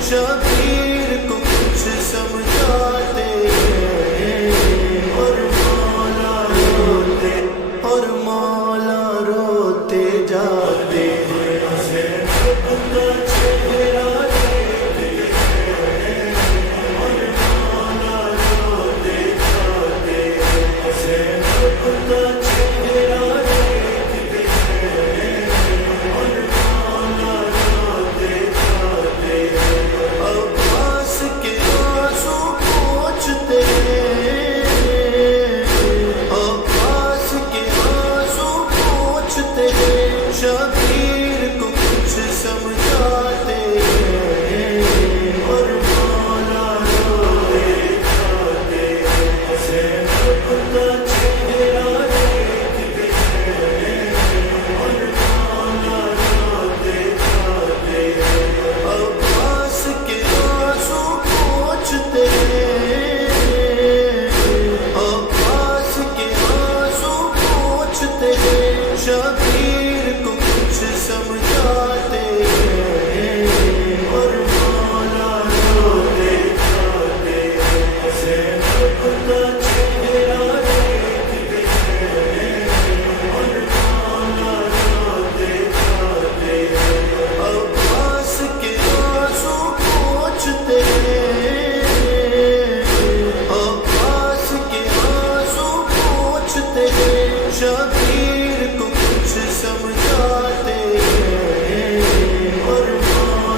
شبیر کو کچھ سمجھاتے ہیں اور مولا روتے جاتے ہیں عباس کے آنسو پوچھتے ہیں عباس کے آنسو پوچھتے ہیں شبیر کو کچھ سمجھاتے ہیں اور مولا روتے جاتے ہیں عباس کے آنسو پوچھتے ہیں عباس کے آنسو پوچھتے ہیں شبیر کو کچھ سمجھاتے ہیں اور مولا روتے جاتے ہیں عباس کے آنسو پوچھتے ہیں عباس کے آنسو پوچھتے ہیں شبیر کو کچھ سمجھ